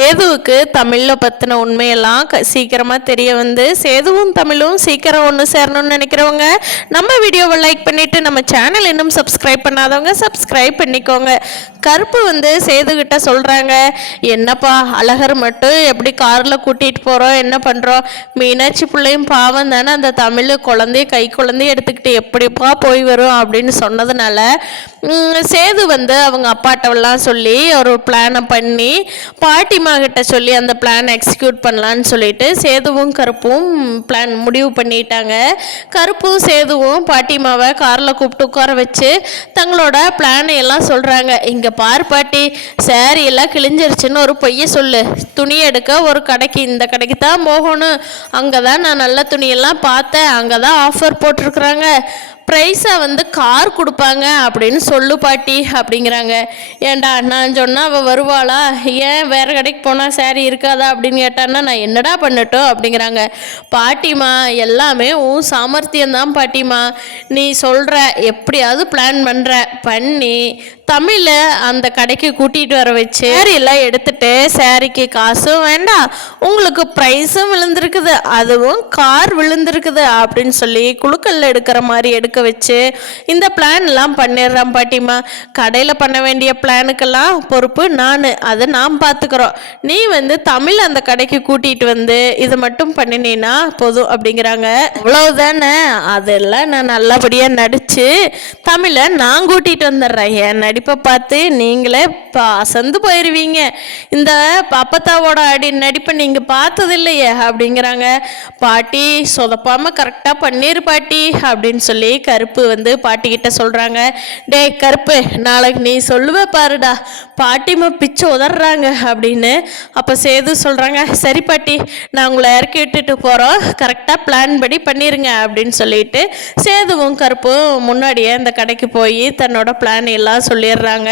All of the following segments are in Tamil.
சேதுவுக்கு தமிழில் பற்றின உண்மையெல்லாம் சீக்கிரமாக தெரிய வந்து சேதுவும் தமிழும் சீக்கிரம் ஒன்று சேரணும்னு நினைக்கிறவங்க நம்ம வீடியோவை லைக் பண்ணிவிட்டு நம்ம சேனல் இன்னும் சப்ஸ்கிரைப் பண்ணாதவங்க சப்ஸ்கிரைப் பண்ணிக்கோங்க. கருப்பு வந்து சேதுகிட்ட சொல்கிறாங்க, என்னப்பா அழகர் மட்டும் எப்படி காரில் கூட்டிகிட்டு போகிறோம், என்ன பண்ணுறோம், மீனாட்சி பிள்ளையும் பாவம் தானே, அந்த தமிழ் கை குழந்தைய எடுத்துக்கிட்டு எப்படிப்பா போய் வரும் அப்படின்னு சொன்னதுனால சேது வந்து அவங்க அப்பாட்டெல்லாம் சொல்லி ஒரு பிளானை பண்ணி பாட்டிமா கிட்ட சொல்லி அந்த பிளான் எக்ஸிக்யூட் பண்ணலான்னு சொல்லிட்டு சேதுவும் கருப்பும் பிளான் முடிவு பண்ணிட்டாங்க. கருப்பும் சேதுவும் பாட்டிமாவை காரில் கூப்பிட்டு உட்கார வச்சு தங்களோட பிளானை எல்லாம் சொல்கிறாங்க. இங்கே பார் பாட்டி, சாரி எல்லாம் கிழிஞ்சிருச்சுன்னு ஒரு பொய்யை சொல்லு, துணி எடுக்க ஒரு கடைக்கு, இந்த கடைக்கு தான் போகணும், அங்கே தான் நான் நல்ல துணியெல்லாம் பார்த்தேன், அங்கே தான் ஆஃபர் போட்டிருக்குறாங்க, ப்ரைஸாக வந்து கார் கொடுப்பாங்க அப்படின்னு சொல்லு பாட்டி அப்படிங்கிறாங்க. ஏண்டா நான் சொன்னால் அவள் வருவாளா, ஏன் வேறு கடைக்கு போனால் சாரி இருக்காதா அப்படின்னு கேட்டான்னா நான் என்னடா பண்ணட்டும் அப்படிங்கிறாங்க. பாட்டிமா எல்லாமே உன் சாமர்த்தியம்தான் பாட்டிமா, நீ சொல்கிற எப்படியாவது பிளான் பண்ணுற பண்ணி தமிழை அந்த கடைக்கு கூட்டிகிட்டு வர வச்சு சேரீலாம் எடுத்துட்டு சாரிக்கு காசும் வேண்டாம், உங்களுக்கு ப்ரைஸும் விழுந்திருக்குது, அதுவும் கார் விழுந்திருக்குது அப்படின்னு சொல்லி குழுக்கல்ல எடுக்கிற மாதிரி எடுக்க வச்சு இந்த பிளான்லாம் பண்ணிடுறேன் பாட்டிமா. கடையில் பண்ண வேண்டிய பிளானுக்கெல்லாம் பொறுப்பு நான், அதை நாம் பார்த்துக்கிறோம், நீ வந்து தமிழ் அந்த கடைக்கு கூட்டிகிட்டு வந்து இதை மட்டும் பண்ணினீன்னா போதும் அப்படிங்கிறாங்க. அவ்வளவுதானே, அதெல்லாம் நான் நல்லபடியாக நடித்து தமிழை நான் கூட்டிகிட்டு வந்துடுறேன், என் நடிப்பை பார்த்து நீங்களே அசந்து போயிடுவீங்க, இந்த அப்பத்தாவோட நடிப்பை நீங்கள் பார்த்தது இல்லையே அப்படிங்கிறாங்க. பாட்டி சொதப்பாமல் கரெக்டாக பண்ணிரு பாட்டி அப்படின்னு சொல்லி கருப்பு வந்து பாட்டிக்கிட்ட சொல்கிறாங்க. டே கருப்பு, நாளைக்கு நீ சொல்லுவ பாருடா, பாட்டிமா பிச்சு உதறாங்க அப்படின்னு. அப்போ சேது சொல்கிறாங்க, சரி பாட்டி நான் உங்களை இறக்கி விட்டுட்டு போகிறோம், கரெக்டாக பிளான் படி பண்ணிடுங்க அப்படின்னு சொல்லிட்டு சேதுவும் கருப்பும் முன்னாடியே இந்த கடைக்கு போய் தன்னோட பிளான் எல்லாம் சொல்லிடுறாங்க.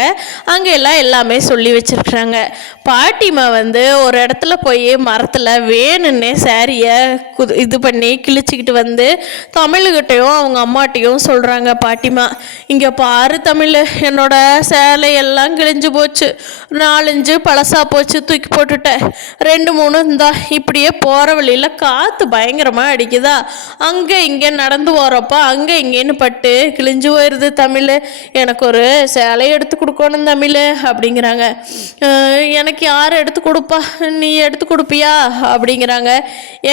அங்கே எல்லாம் எல்லாமே சொல்லி வச்சிருக்கிறாங்க. பாட்டிமா வந்து ஒரு இடத்துல போய் மரத்தில் வேணுன்னே சாரியை இது பண்ணி கிழிச்சிக்கிட்டு வந்து தமிழ்கிட்டையும் அவங்க அம்மாட்டையும் சொல்கிறாங்க. பாட்டிமா, இங்கே பாரு தமிழ், என்னோட சேலையெல்லாம் கிழிஞ்சு போச்சு, 4-5 பழசா போச்சு, தூக்கி போட்டுட்டேன், 2-3 இந்தா இப்படியே போகிற வழியில் காற்று பயங்கரமாக அடிக்குதா, அங்கே இங்கே நடந்து போகிறப்ப அங்கே இங்கேன்னு பட்டு கிழிஞ்சு போயிடுது தமிழ், எனக்கு ஒரு சேலையை எடுத்து கொடுக்கணும் தமிழ் அப்படிங்கிறாங்க. எனக்கு யார் எடுத்து கொடுப்பா, நீ எடுத்து கொடுப்பியா அப்படிங்கிறாங்க.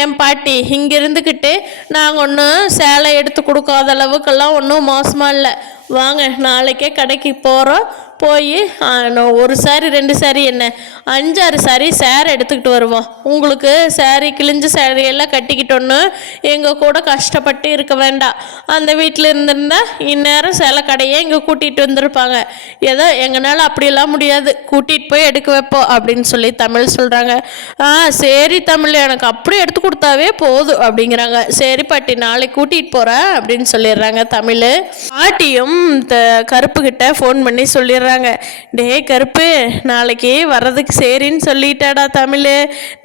என் பாட்டி இங்கே இருந்துக்கிட்டு நாங்கள் ஒன்றும் சேலை எடுத்து கொடுக்காத அளவுக்கெல்லாம் ஒன்றும் மோசமாக இல்லை, வாங்க நாளைக்கே கடைக்கு போகிறோம், போய் ஒரு சாரி 2 சாரி என்ன 5-6 சாரி சேரை எடுத்துக்கிட்டு வருவோம், உங்களுக்கு சாரி கிழிஞ்ச சாரியெல்லாம் கட்டிக்கிட்டோன்னு எங்கள் கூட கஷ்டப்பட்டு இருக்க வேண்டாம், அந்த வீட்டில் இருந்திருந்தால் இந்நேரம் சேலை கடையே இங்கே கூட்டிகிட்டு வந்திருப்பாங்க, ஏதோ எங்களால் அப்படியெல்லாம் முடியாது, கூட்டிகிட்டு போய் எடுக்க வைப்போம் அப்படின்னு சொல்லி தமிழ் சொல்கிறாங்க. சரி தமிழ், எனக்கு அப்படி எடுத்து கொடுத்தாவே போதும் அப்படிங்கிறாங்க. சரி பாட்டி நாளைக்கு கூட்டிகிட்டு போகிறேன் அப்படின்னு சொல்லிடுறாங்க தமிழ். பாட்டியும் கருப்புக்கிட்ட ஃபோன் பண்ணி சொல்லிடுறாங்க, டே கருப்பு நாளைக்கு வர்றதுக்கு சரின்னு சொல்லிட்டாடா தமிழ்,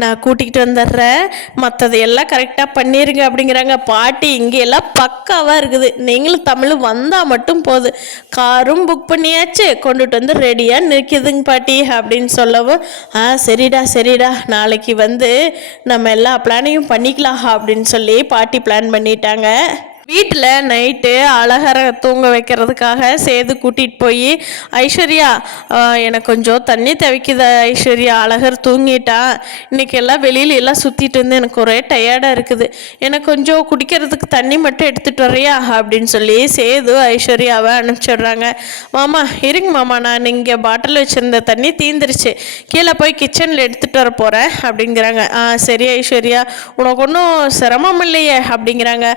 நான் கூட்டிகிட்டு வந்துடுறேன், மற்றது எல்லாம் கரெக்டாக பண்ணிடுங்க அப்படிங்கிறாங்க. பாட்டி இங்கே எல்லாம் பக்காவாக இருக்குது, நீங்களும் தமிழ் வந்தால் மட்டும் போதும், காரும் புக் பண்ணியாச்சு, கொண்டுட்டு வந்து ரெடியாக நிற்கிதுங்க பாட்டி அப்படின்னு சொல்லவும், சரிடா சரிடா நாளைக்கு வந்து நம்ம எல்லா பிளானையும் பண்ணிக்கலாம் அப்படின்னு சொல்லி பாட்டி பிளான் பண்ணிட்டாங்க. வீட்டில் நைட்டு அழகரை தூங்க வைக்கிறதுக்காக சேது கூட்டிகிட்டு போய், ஐஸ்வர்யா எனக்கு கொஞ்சம் தண்ணி தவிக்குது ஐஸ்வர்யா, அழகர் தூங்கிட்டான், இன்றைக்கி எல்லாம் வெளியில எல்லாம் சுற்றிட்டு இருந்து எனக்கு ஒரே டயர்டாக இருக்குது, எனக்கு கொஞ்சம் குடிக்கிறதுக்கு தண்ணி மட்டும் எடுத்துகிட்டு வரையா அப்படின்னு சொல்லி சேது ஐஸ்வர்யாவை அனுப்பிச்சிடுறாங்க. மாமா இருங்க மாமா, நான் இங்கே பாட்டில் வச்சுருந்த தண்ணி தீந்துருச்சு, கீழே போய் கிச்சனில் எடுத்துகிட்டு வர போகிறேன் அப்படிங்கிறாங்க. சரி ஐஸ்வர்யா, உனக்கு ஒன்றும் சிரமம் இல்லையே அப்படிங்கிறாங்க.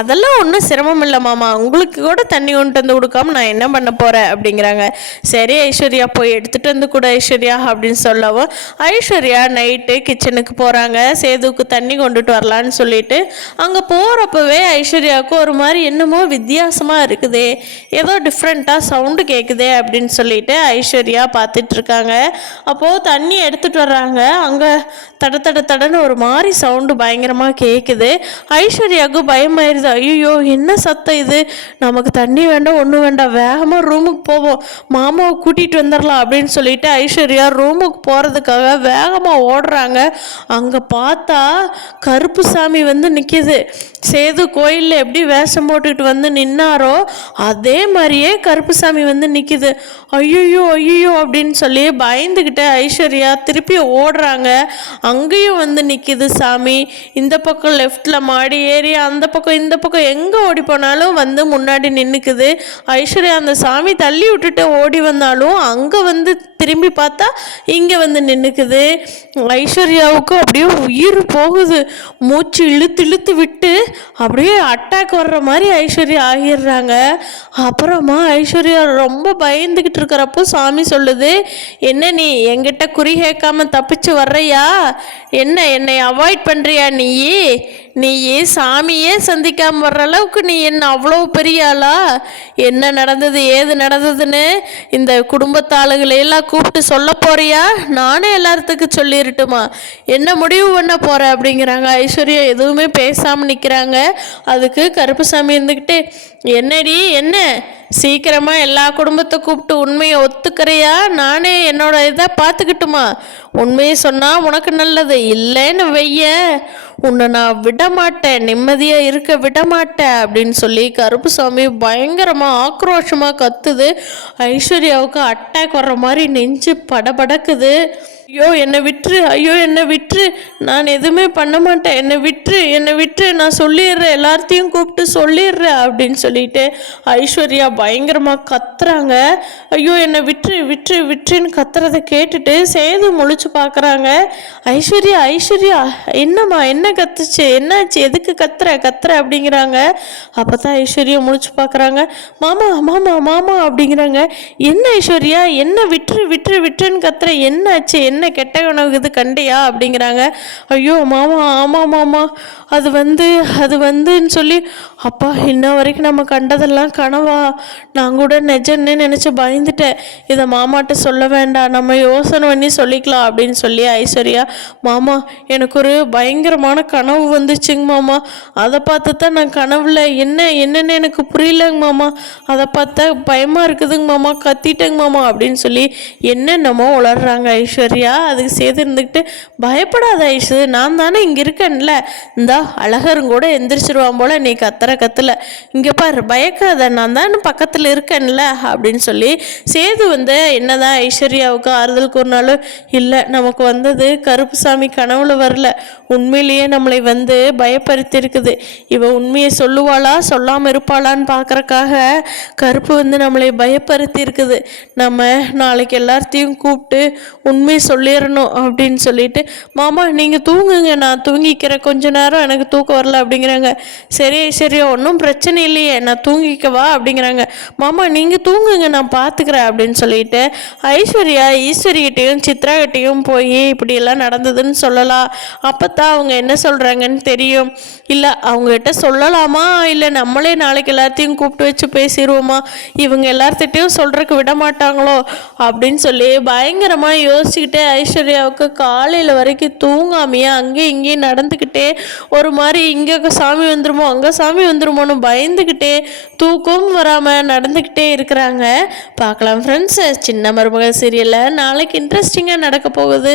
அதெல்லாம் ஒன்றும் சிரமம் இல்லை மாமா, உங்களுக்கு கூட தண்ணி கொண்டு வந்து கொடுக்காம நான் என்ன பண்ண போகிறேன் அப்படிங்கிறாங்க. சரி ஐஸ்வர்யா போய் எடுத்துகிட்டு வந்து கூட ஐஸ்வர்யா அப்படின்னு சொல்லவும் ஐஸ்வர்யா நைட்டு கிச்சனுக்கு போகிறாங்க, சேதுவுக்கு தண்ணி கொண்டுட்டு வரலான்னு சொல்லிட்டு. அங்கே போகிறப்பவே ஐஸ்வர்யாவுக்கு ஒரு மாதிரி என்னமோ வித்தியாசமாக இருக்குதே, ஏதோ டிஃப்ரெண்ட்டாக சவுண்டு கேட்குதே அப்படின்னு சொல்லிட்டு ஐஸ்வர்யா பார்த்துட்டு இருக்காங்க. அப்போது தண்ணி எடுத்துகிட்டு வர்றாங்க, அங்கே தடன்னு ஒரு மாதிரி சவுண்டு பயங்கரமாக கேட்குது. ஐஸ்வர்யாவுக்கு பயமாயிருது, ஐயோ என்ன சத்தம் இது, நமக்கு தண்ணி வேண்டாம் ஒன்றும் வேண்டாம், வேகமாக ரூமுக்கு போவோம், மாமாவை கூட்டிகிட்டு வந்துடலாம் அப்படின்னு சொல்லிட்டு ஐஸ்வர்யா ரூமுக்கு போகிறதுக்காக வேகமாக ஓடுறாங்க. அங்கே பார்த்தா கருப்புசாமி வந்து நிற்கிது. சேது கோயிலில் எப்படி வேஷம் போட்டுக்கிட்டு வந்து நின்னாரோ அதே மாதிரியே கருப்புசாமி வந்து நிற்கிது. ஐயோ ஐயோ அப்படின்னு சொல்லி பயந்துக்கிட்டு ஐஸ்வர்யா திருப்பி ஓடுறாங்க. அங்கேயும் வந்து நிற்கிது சாமி. இந்த பக்கம் லெஃப்டில் மாடி ஏறி அந்த பக்கம் இந்த பக்கம் எங்கே ஓடி போனாலும் வந்து முன்னாடி நின்றுக்குது. ஐஸ்வர்யா அந்த சாமி தள்ளி விட்டுட்டு ஓடி வந்தாலும் அங்கே வந்து திரும்பி பார்த்தா இங்கே வந்து நின்றுக்குது. ஐஸ்வர்யாவுக்கு அப்படியே உயிர் போகுது. மூச்சு இழுத்து இழுத்து விட்டு அப்படியே அட்டாக் வர்ற மாதிரி ஐஸ்வர்யா ஆகிடுறாங்க. அப்புறமா ஐஸ்வர்யா ரொம்ப பயந்துக்கிட்டு இருக்கிறப்போ சாமி சொல்லுது, என்ன நீ என்கிட்ட குறி கேட்காம தப்பிச்சு வர்றையா, என்ன என்னை அவாய்ட் பண்ணுறியா, நீ சாமியே சந்திக்காமல் வர்ற அளவுக்கு நீ என்ன அவ்வளோ பெரிய ஆளா, என்ன நடந்தது ஏது நடந்ததுன்னு இந்த குடும்பத்தாளுகளையெல்லாம் கூப்பிட்டு சொல்ல போறியா, நானே எல்லாத்துக்கு சொல்லிடட்டுமா, என்ன முடிவு பண்ண போற அப்படிங்கிறாங்க. ஐஸ்வர்யா எதுவுமே பேசாமல் நிற்கிறாங்க. அதுக்கு கருப்புசாமி இருந்துக்கிட்டு, என்னடி என்ன சீக்கிரமாக எல்லா குடும்பத்தை கூப்பிட்டு உண்மையை ஒத்துக்கிறையா, நானே என்னோட இதை பார்த்துக்கிட்டுமா, உண்மையை சொன்னால் உனக்கு நல்லது, இல்லைன்னு வைய உன்னை நான் விட மாட்டேன், நிம்மதியாக இருக்க விட மாட்டேன் அப்படின்னு சொல்லி கருப்புசாமி பயங்கரமாக ஆக்ரோஷமாக கத்துது. ஐஸ்வர்யாவுக்கு அட்டாக் வர்ற மாதிரி நெஞ்சு படபடக்குது. ஐயோ என்னை விட்டுரு, ஐயோ என்னை விட்டுரு, நான் எதுவுமே பண்ண மாட்டேன், என்னை விட்டுரு, நான் சொல்லிடுறேன், எல்லாத்தையும் கூப்பிட்டு சொல்லிடுறேன் அப்படின்னு சொல்லிட்டு ஐஸ்வர்யா பயங்கரமாக கத்துறாங்க. ஐயோ என்னை விட்டுருன்னு கத்துறதை கேட்டுட்டு சேது முழிச்சு பார்க்குறாங்க. ஐஸ்வர்யா என்னம்மா, என்ன கத்துச்சு, என்னாச்சு, எதுக்கு கத்துற அப்படிங்கிறாங்க. அப்போ தான் ஐஸ்வர்யா முழிச்சு பார்க்குறாங்க. மாமா அப்படிங்கிறாங்க. என்ன ஐஸ்வர்யா, என்ன விட்டுருன்னு கத்துற, என்னாச்சு, என்ன கெட்ட கனவு இது கண்டியா அப்படிங்கிறாங்க. ஐயோ மாமா ஆமாம் மாமா, அது வந்துன்னு சொல்லி, அப்பா இன்ன வரைக்கும் நம்ம கண்டதெல்லாம் கனவா, நான் கூட நிஜன்னு நினச்சி பயந்துட்டேன், இதை மாமாட்ட சொல்ல வேண்டாம், நம்ம யோசனை பண்ணி சொல்லிக்கலாம் அப்படின்னு சொல்லி ஐஸ்வர்யா, மாமா எனக்கு ஒரு பயங்கரமான கனவு வந்துச்சுங்க மாமா, அதை பார்த்து தான் நான் கனவுல என்னன்னு எனக்கு புரியலங்க மாமா, அதை பார்த்தா பயமாக இருக்குதுங்க மாமா, கத்திட்டேங்க மாமா அப்படின்னு சொல்லி என்னென்னமோ உளர்றாங்க ஐஸ்வர்யா. அதுக்கு சேர்த்து இருந்துக்கிட்டு, பயப்படாத ஐஷு, நான் தானே இங்கே இருக்கேன்ல, இந்தா அழகரும் கூட எந்திரிச்சிருவான் போல, நீ கத்தல, இங்கே பாரு பயக்காத, நான் தான் பக்கத்தில் இருக்கேன்ல அப்படின்னு சொல்லி சேது வந்து என்னதான் ஐஸ்வர்யாவுக்கு ஆறுதல் கூறினாலும், இல்லை நமக்கு வந்தது கருப்புசாமி கனவுல வரல, உண்மையிலேயே நம்மளை வந்து பயப்படுத்தி இருக்குது, இவ உண்மையை சொல்லுவாளா சொல்லாமல் இருப்பாளான்னு பார்க்குறக்காக கருப்பு வந்து நம்மளை பயப்படுத்தி இருக்குது, நம்ம நாளைக்கு எல்லாத்தையும் கூப்பிட்டு உண்மையை சொல்லிடணும் அப்படின்னு சொல்லிட்டு, மாமா நீங்கள் தூங்குங்க, நான் தூங்கிக்கிறேன், கொஞ்ச நேரம் எனக்கு தூக்கம் வரல அப்படிங்கிறாங்க. சரி ஒன்றும் பிரச்சனை இல்லையே, நான் தூங்கிக்கவா அப்படிங்கிறாங்க. மாமா நீங்கள் தூங்குங்க, நான் பார்த்துக்கிறேன் அப்படின்னு சொல்லிட்டு ஐஸ்வர்யா ஈஸ்வரிகிட்டையும் சித்ராகிட்டையும் போய் இப்படியெல்லாம் நடந்ததுன்னு சொல்லலாம். அப்போ தான் அவங்க என்ன சொல்கிறாங்கன்னு தெரியும். இல்லை அவங்ககிட்ட சொல்லலாமா, இல்லை நம்மளே நாளைக்கு எல்லாத்தையும் கூப்பிட்டு வச்சு பேசிடுவோமா, இவங்க எல்லார்த்திட்டையும் சொல்கிறதுக்கு விட மாட்டாங்களோ அப்படின்னு சொல்லி பயங்கரமாக யோசிச்சுக்கிட்டே ஐஸ்வர்யாவுக்கு காலையில் வரைக்கும் தூங்காமையே அங்கேயும் இங்கேயும் நடந்துக்கிட்டே ஒரு மாதிரி இங்கே சாமி வந்துருமோ அங்கே சாமி வந்துருமோன்னு பயந்துக்கிட்டே தூக்கம் வராமல் நடந்துக்கிட்டே இருக்கிறாங்க. பார்க்கலாம் ஃப்ரெண்ட்ஸ், சின்ன மருமகள் சீரியலில் நாளைக்கு இன்ட்ரெஸ்டிங்காக நடக்க போகுது.